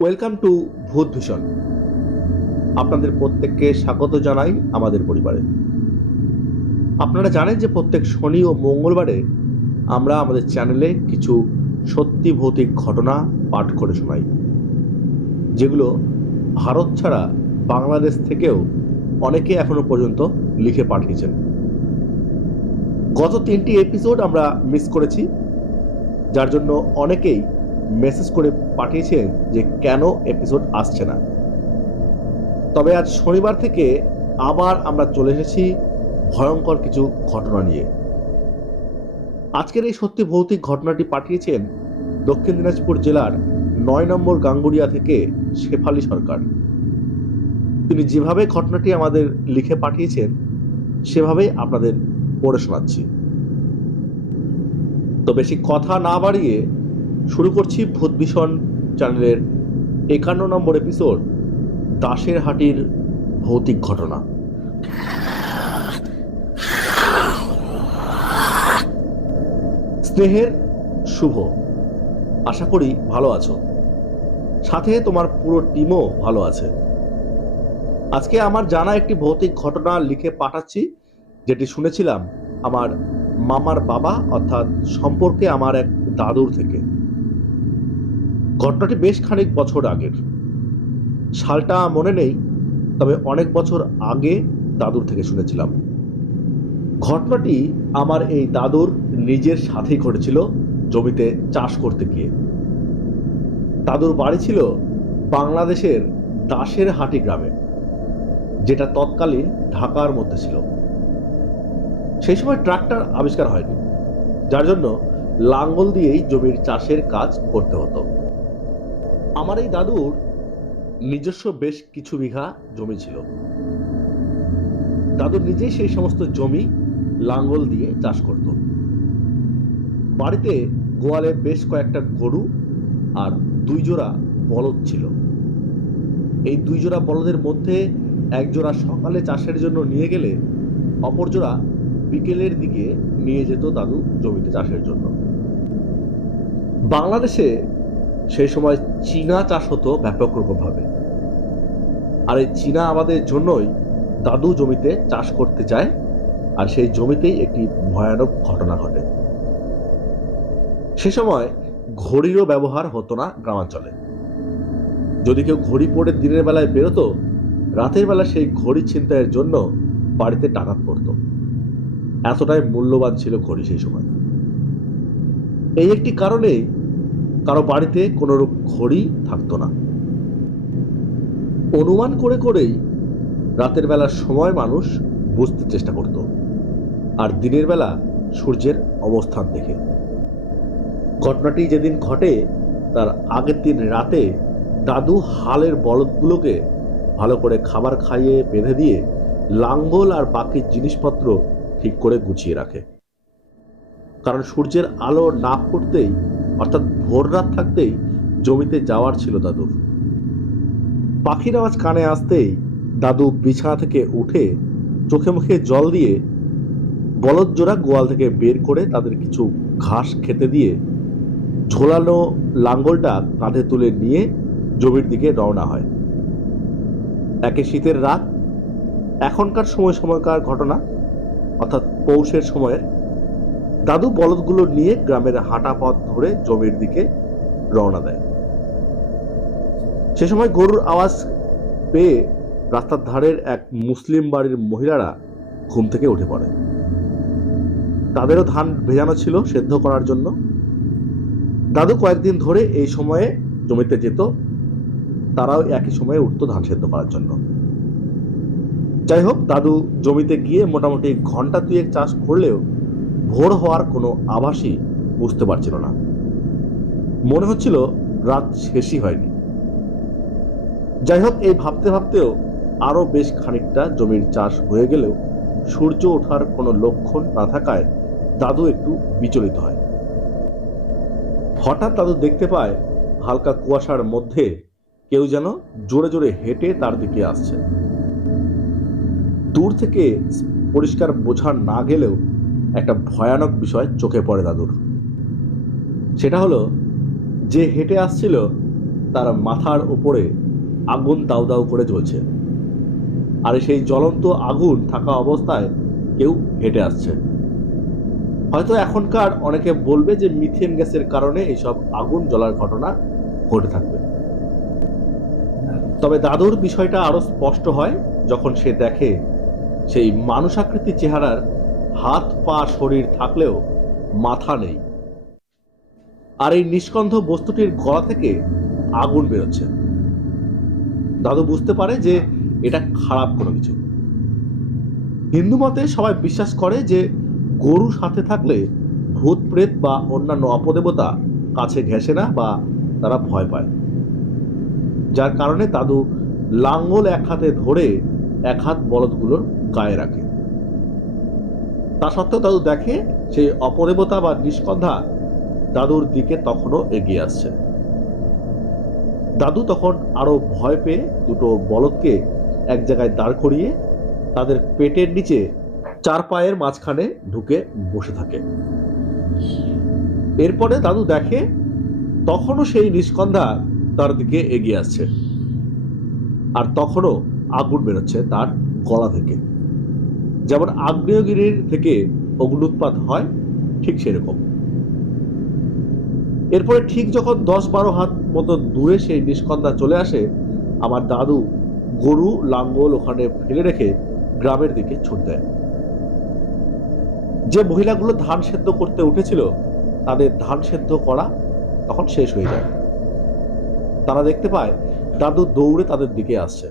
Welcome to ভূত ভীষণ। আপনাদের প্রত্যেককে স্বাগত জানাই আমাদের পরিবারে। আপনারা জানেন যে প্রত্যেক শনি ও মঙ্গলবারে আমরা আমাদের চ্যানেলে কিছু সত্যি ভৌতিক ঘটনা পাঠ করে শোনাই, যেগুলো ভারত ছাড়া বাংলাদেশ থেকেও অনেকে এখনো পর্যন্ত লিখে পাঠিয়েছেন। গত 3টি এপিসোড আমরা মিস করেছি, যার জন্য অনেকেই মেসেজ করে পাঠিয়েছেন যে কেন এপিসোড আসছে না। তবে আজ শনিবার থেকে আবার আমরা চলে এসেছি ভয়ঙ্কর কিছু ঘটনা নিয়ে। আজকের এই সত্যি ভৌতিক ঘটনাটি পাঠিয়েছেন দক্ষিণ দিনাজপুর জেলার 9 নম্বর গাঙ্গুরিয়া থেকে শেফালি সরকার। তিনি যেভাবে ঘটনাটি আমাদের লিখে পাঠিয়েছেন সেভাবেই আপনাদের পড়ে শোনাচ্ছি। তো বেশি কথা না বাড়িয়ে শুরু করছি ভূত ভীষণ চ্যানেলের 51 নম্বর এপিসোড, দাসের হাটির ভৌতিক ঘটনা। স্নেহের শুভ, আশা করি ভালো আছো, সাথে তোমার পুরো টিমও ভালো আছে। আজকে আমার জানা একটি ভৌতিক ঘটনা লিখে পাঠাচ্ছি, যেটি শুনেছিলাম আমার মামার বাবা অর্থাৎ সম্পর্কে আমার এক দাদুর থেকে। ঘটনাটি বেশ খানিক বছর আগের, সালটা মনে নেই, তবে অনেক বছর আগে দাদুর থেকে শুনেছিলাম। ঘটনাটি আমার এই দাদুর নিজের সাথেই ঘটেছিল জমিতে চাষ করতে গিয়ে। দাদুর বাড়ি ছিল বাংলাদেশের দাসের হাটি গ্রামে, যেটা তৎকালীন ঢাকার মধ্যে ছিল। সেই সময় ট্রাক্টর আবিষ্কার হয়নি, যার জন্য লাঙ্গল দিয়েই জমির চাষের কাজ করতে হতো। আমার এই দাদুর নিজস্ব বেশ কিছু বিঘা জমি ছিল। দাদু নিজেই সেই সমস্ত জমি লাঙ্গল দিয়ে চাষ করত। বাড়িতে গোয়ালে বেশ কয়েকটা গরু আর 2 জোড়া বলদ ছিল। এই 2 জোড়া বলদের মধ্যে এক জোড়া সকালে চাষের জন্য নিয়ে গেলে অপর জোড়া বিকেলের দিকে নিয়ে যেত দাদু জমিতে চাষের জন্য। বাংলাদেশে সেই সময় চীনা চাষ হতো ব্যাপক রকমভাবে, আর এই চীনা আবাদের জন্যই দাদু জমিতে চাষ করতে যায়, আর সেই জমিতেই একটি ভয়ানক ঘটনা ঘটে। সে সময় ঘড়িরও ব্যবহার হতো না গ্রামাঞ্চলে। যদি কেউ ঘড়ি পরে দিনের বেলায় বেরোতো, রাতের বেলা সেই ঘড়ি ছিনতাইয়ের জন্য বাড়িতে ডাকাত পড়তো। এতটাই মূল্যবান ছিল ঘড়ি সেই সময়। এই একটি কারণেই কারো বাড়িতে কোনো রূপ ঘড়ি থাকতো না। অনুমান করে করেই রাতের বেলার সময় মানুষ বুঝতে চেষ্টা করত, আর দিনের বেলা সূর্যের অবস্থান দেখে। ঘটনাটি যেদিন ঘটে তার আগের দিন রাতে দাদু হালের বলদগুলোকে ভালো করে খাবার খাইয়ে বেঁধে দিয়ে লাঙ্গল আর বাকি জিনিসপত্র ঠিক করে গুছিয়ে রাখে। কারণ সূর্যের আলো না ফুটতেই, অর্থাৎ ভোর রাত থাকতেই জমিতে যাওয়ার ছিল দাদুর। পাখির আওয়াজ কানে আসতেই দাদু বিছানা থেকে উঠে চোখে মুখে জল দিয়ে বলদ জোড়া গোয়াল থেকে বের করে তাদের কিছু ঘাস খেতে দিয়ে ঝোলানো লাঙ্গলটা কাঁধে তুলে নিয়ে জমির দিকে রওনা হয়। একে শীতের রাত, এখনকার সময়কার ঘটনা, অর্থাৎ পৌষের সময়ের। দাদু বলদগুলো নিয়ে গ্রামের হাঁটা পথ ধরে জমির দিকে রওনা দেয়। সে সময় গরুর আওয়াজ পেয়ে রাস্তার ধারের এক মুসলিম বাড়ির মহিলারা ঘুম থেকে উঠে পড়ে। তাদেরও ধান ভেজানো ছিল সেদ্ধ করার জন্য। দাদু কয়েকদিন ধরে এই সময়ে জমিতে যেত, তারাও একই সময়ে উঠতো ধান সেদ্ধ করার জন্য। যাই হোক, দাদু জমিতে গিয়ে মোটামুটি ঘন্টা 2 চাষ করলেও ভোর হওয়ার কোনো আভাসই বুঝতে পারছিল না। মনে হচ্ছিল রাত শেষই হয়নি। যাই হোক, এই ভাবতে ভাবতেও আরো বেশ খানিকটা জমির চাষ হয়ে গেলেও সূর্য ওঠার কোনো লক্ষণ না থাকায় দাদু একটু বিচলিত হয়। হঠাৎ দাদু দেখতে পায় হালকা কুয়াশার মধ্যে কেউ যেন জোরে জোরে হেঁটে তার দিকে আসছে। দূর থেকে পরিষ্কার বোঝা না গেলেও একটা ভয়ানক বিষয় চোখে পড়ে দাদুর। সেটা হলো, যে হেঁটে আসছিল তার মাথার উপরে আগুন দাউ দাউ করে জ্বলছে, আর সেই জ্বলন্ত আগুন থাকা অবস্থায় কেউ হেঁটে আসছে। হয়তো এখনকার অনেকে বলবে যে মিথেন গ্যাসের কারণে এইসব আগুন জ্বলার ঘটনা ঘটে থাকবে। তবে দাদুর বিষয়টা আরো স্পষ্ট হয় যখন সে দেখে সেই মানুষাকৃতি চেহারার হাত পা শরীর থাকলেও মাথা নেই, আর এই নিষ্কন্ধ বস্তুটির গলা থেকে আগুন বেরোচ্ছে। দাদু বুঝতে পারে যে এটা খারাপ কোনো কিছু। হিন্দু মতে সবাই বিশ্বাস করে যে গরু সাথে থাকলে ভূত প্রেত বা অন্যান্য অপদেবতা কাছে ঘেঁষে না বা তারা ভয় পায়, যার কারণে দাদু লাঙ্গল এক হাতে ধরে এক হাত বলদগুলোর গায়ে রাখে। তা সত্ত্বেও দাদু দেখে সেই অপদেবতা বা নিষ্কন্ধা দাদুর দিকে তখনও এগিয়ে আসছে। দাদু তখন আরো ভয় পেয়ে দুটো বলদকে এক জায়গায় দাঁড় করিয়ে তাদের পেটের নিচে চার পায়ের মাঝখানে ঢুকে বসে থাকে। এরপরে দাদু দেখে তখনও সেই নিষ্কন্ধা তার দিকে এগিয়ে আসছে, আর তখনও আগুন বেরোচ্ছে তার গলা থেকে। যেমন আগ্নেয়গিরির থেকে অগ্নুৎপাত হয় ঠিক সেরকম। এরপরে ঠিক যখন 10-12 হাত মতো দূরে সেই নিষ্কন্ধা চলে আসে, আমার দাদু গরু লাঙ্গল ওখানে ফেলে রেখে গ্রামের দিকে ছুট দেয়। যে মহিলাগুলো ধান সেদ্ধ করতে উঠেছিল তাদের ধান সেদ্ধ করা তখন শেষ হয়ে যায়। তারা দেখতে পায় দাদু দৌড়ে তাদের দিকে আসছে,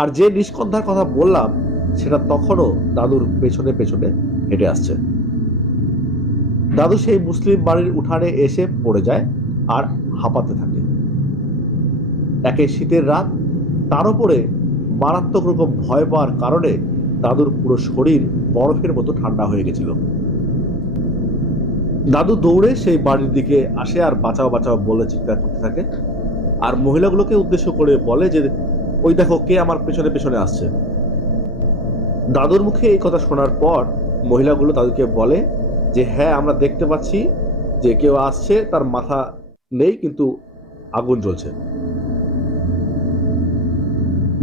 আর যে নিষ্কন্ধার কথা বললাম সেটা তখনও দাদুর পেছনে পেছনে হেঁটে আসছে। দাদু সেই মুসলিম বাড়ির উঠানে এসে পড়ে যায় আর হাঁপাতে থাকে। একে শীতের রাত, তার উপরে মারাত্মক রকম ভয় পাওয়ার কারণে দাদুর পুরো শরীর বরফের মতো ঠান্ডা হয়ে গেছিল। দাদু দৌড়ে সেই বাড়ির দিকে আসে আর বাঁচাও বাঁচাও বলে চিৎকার করতে থাকে, আর মহিলাগুলোকে উদ্দেশ্য করে বলে যে ওই দেখো কে আমার পেছনে পেছনে আসছে। দাদুর মুখে এই কথা শোনার পর মহিলাগুলো দাদুকে বলে যে হ্যাঁ, আমরা দেখতে পাচ্ছি যে কেউ আসছে, তার মাথা নেই কিন্তু আগুন জ্বলছে।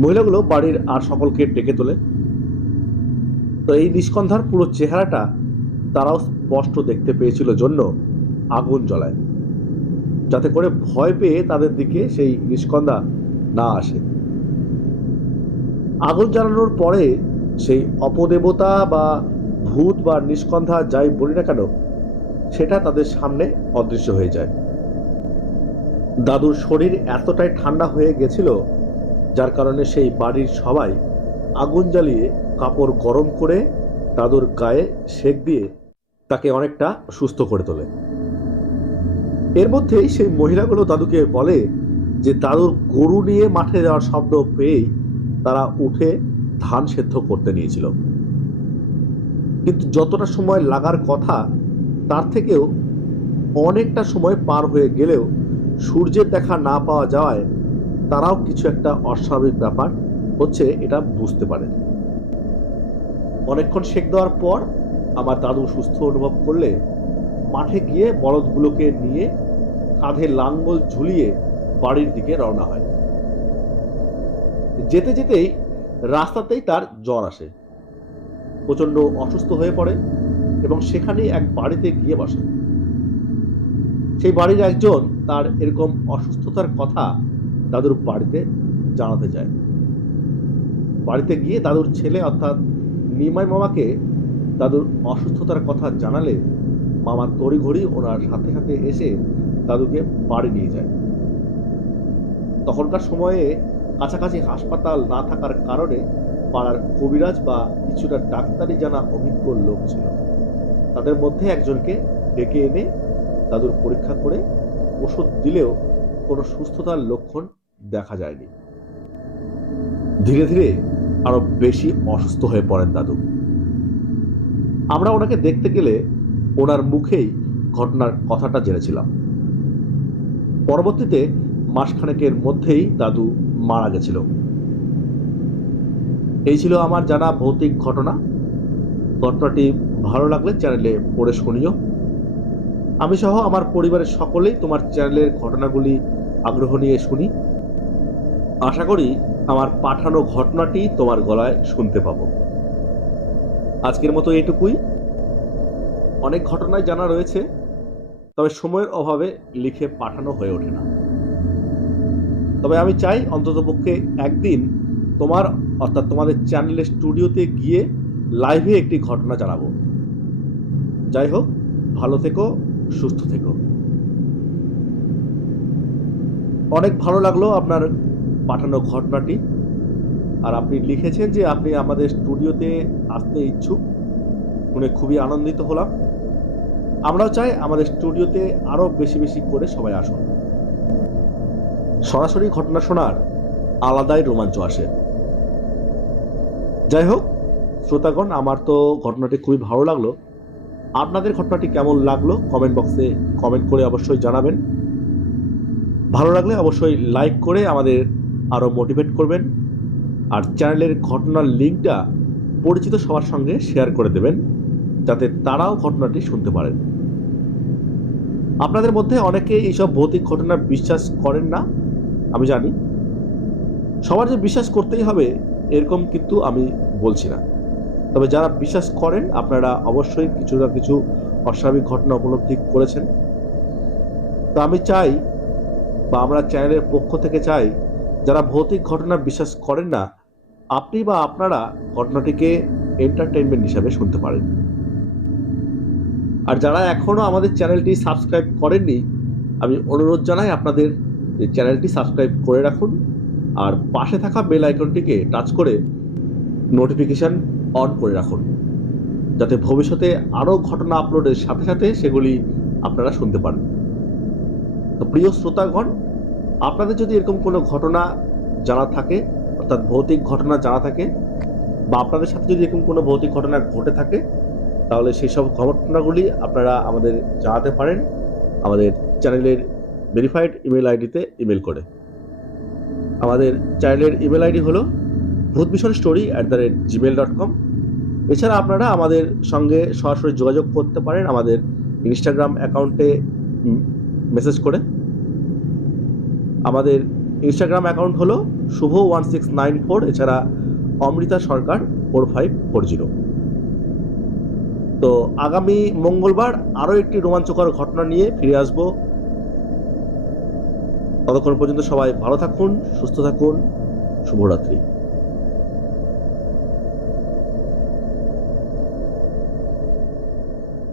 মহিলাগুলো বাড়ির আর সকলকে ডেকে তোলে। তো এই নিষ্কন্ধার পুরো চেহারাটা তারাও স্পষ্ট দেখতে পেয়েছিল জন্য আগুন জ্বলায়, যাতে করে ভয় পেয়ে তাদের দিকে সেই নিষ্কন্ধা না আসে। আগুন জ্বালানোর পরে সেই অপদেবতা বা ভূত বা নিষ্কন্ধা যাই বলি না কেন, সেটা তাদের সামনে অদৃশ্য হয়ে যায়। দাদুর শরীর এতটাই ঠান্ডা হয়ে গেছিল যার কারণে সেই বাড়ির সবাই আগুন জ্বালিয়ে কাপড় গরম করে দাদুর গায়ে সেক দিয়ে তাকে অনেকটা সুস্থ করে তোলে। এর মধ্যেই সেই মহিলাগুলো দাদুকে বলে যে দাদুর গরু নিয়ে মাঠে যাওয়ার শব্দ পেয়েই তারা উঠে ধান সেদ্ধ করতে নিয়েছিল, কিন্তু যতটা সময় লাগার কথা তার থেকেও অনেকটা সময় পার হয়ে গেলেও সূর্যের দেখা না পাওয়া যাওয়ায় তারাও কিছু একটা অস্বাভাবিক ব্যাপার হচ্ছে এটা বুঝতে পারে। অনেকক্ষণ সেক দেওয়ার পর আমার দাদু সুস্থ অনুভব করলে মাঠে গিয়ে বলদগুলোকে নিয়ে কাঁধে লাঙ্গল ঝুলিয়ে বাড়ির দিকে রওনা হয়। যেতে যেতেই রাস্তাতেই তার জ্বর আসে, প্রচন্ড অসুস্থ হয়ে পড়ে এবং সেখানেই এক বাড়িতে গিয়ে বসে। সেই বাড়ির একজন তার এরকম অসুস্থতার কথা দাদুর বাড়িতে জানাতে যায়। বাড়িতে গিয়ে দাদুর ছেলে অর্থাৎ নিমাই মামাকে দাদুর অসুস্থতার কথা জানালে মামা তড়িঘড়ি ওনার সাথে সাথে এসে দাদুকে বাড়ি নিয়ে যায়। তখনকার সময়ে কাছাকাছি হাসপাতাল না থাকার কারণে পাড়ার কবিরাজ বা কিছুটা ডাক্তারি জানা অভিজ্ঞ লোক ছিল। তাদের মধ্যে একজনকে ডেকে এনে দাদুর পরীক্ষা করে ওষুধ দিলেও কোনো সুস্থতার লক্ষণ দেখা যায়নি। ধীরে ধীরে আরো বেশি অসুস্থ হয়ে পড়েন দাদু। আমরা ওনাকে দেখতে গেলে ওনার মুখেই ঘটনার কথাটা জেনেছিলাম। পরবর্তীতে মাসখানেকের মধ্যেই দাদু মারা গেছিল। এই ছিল আমার জানা ভৌতিক ঘটনা। ঘটনাটি ভালো লাগলে চ্যানেলে পড়ে শুনিও। আমি সহ আমার পরিবারের সকলেই তোমার চ্যানেলের ঘটনাগুলি আগ্রহ নিয়ে শুনি। আশা করি আমার পাঠানো ঘটনাটি তোমার গলায় শুনতে পাবো। আজকের মতো এইটুকুই। অনেক ঘটনাই জানা রয়েছে, তবে সময়ের অভাবে লিখে পাঠানো হয়ে ওঠে না। তবে আমি চাই অন্ততপক্ষে একদিন তোমাদের চ্যানেলের স্টুডিওতে গিয়ে লাইভে একটি ঘটনা জানাবো। যাই হোক, ভালো থেকো, সুস্থ থেকো। অনেক ভালো লাগলো আপনার পাঠানো ঘটনাটি। আর আপনি লিখেছেন যে আপনি আমাদের স্টুডিওতে আসতে ইচ্ছুক, শুনে খুবই আনন্দিত হলাম। আমরাও চাই আমাদের স্টুডিওতে আরও বেশি বেশি করে সবাই আসুন। সরাসরি ঘটনা শোনার আলাদাই রোমাঞ্চ আসে। যাই হোক শ্রোতাগণ, আমার তো ঘটনাটি খুবই ভালো লাগলো। আপনাদের ঘটনাটি কেমন লাগলো কমেন্ট বক্সে কমেন্ট করে অবশ্যই জানাবেন। ভালো লাগলে অবশ্যই লাইক করে আমাদের আরও মোটিভেট করবেন। আর চ্যানেলের ঘটনার লিঙ্কটা পরিচিত সবার সঙ্গে শেয়ার করে দেবেন, যাতে তারাও ঘটনাটি শুনতে পারেন। আপনাদের মধ্যে অনেকে এইসব ভৌতিক ঘটনা বিশ্বাস করেন না, আমি জানি। সবার যে বিশ্বাস করতেই হবে এরকম কিন্তু আমি বলছি না। তবে যারা বিশ্বাস করেন আপনারা অবশ্যই কিছু না কিছু অস্বাভাবিক ঘটনা উপলব্ধি করেছেন। তো আমি চাই, বা আমরা চ্যানেলের পক্ষ থেকে চাই, যারা ভৌতিক ঘটনা বিশ্বাস করেন না, আপনি বা আপনারা ঘটনাটিকে এন্টারটেইনমেন্ট হিসাবে শুনতে পারেন। আর যারা এখনও আমাদের চ্যানেলটি সাবস্ক্রাইব করেননি, আমি অনুরোধ জানাই আপনাদের চ্যানেলটি সাবস্ক্রাইব করে রাখুন। আর পাশে থাকা বেল আইকনটিকে টাচ করে নোটিফিকেশান অন করে রাখুন, যাতে ভবিষ্যতে আরও ঘটনা আপলোডের সাথে সাথে সেগুলি আপনারা শুনতে পারেন। তো প্রিয় শ্রোতাগণ, আপনাদের যদি এরকম কোনো ঘটনা জানা থাকে, অর্থাৎ ভৌতিক ঘটনা জানা থাকে, বা আপনাদের সাথে যদি এরকম কোনো ভৌতিক ঘটনা ঘটে থাকে, তাহলে সেই সব ঘটনাগুলি আপনারা আমাদের জানাতে পারেন আমাদের চ্যানেলের ভেরিফাইড ইমেল আইডিতে ইমেল করে। আমাদের চ্যানেলের ইমেল আইডি হলো bhutbhishanstory@gmail.com। এছাড়া আপনারা আমাদের সঙ্গে সরাসরি যোগাযোগ করতে পারেন আমাদের ইনস্টাগ্রাম অ্যাকাউন্টে মেসেজ করে। আমাদের ইনস্টাগ্রাম অ্যাকাউন্ট হলো শুভ1694। এছাড়া অমৃতা সরকার 4540। তো আগামী মঙ্গলবার আরও একটি রোমাঞ্চকর ঘটনা নিয়ে ফিরে আসব। ততক্ষণ পর্যন্ত সবাই ভালো থাকুন, সুস্থ থাকুন। শুভরাত্রি।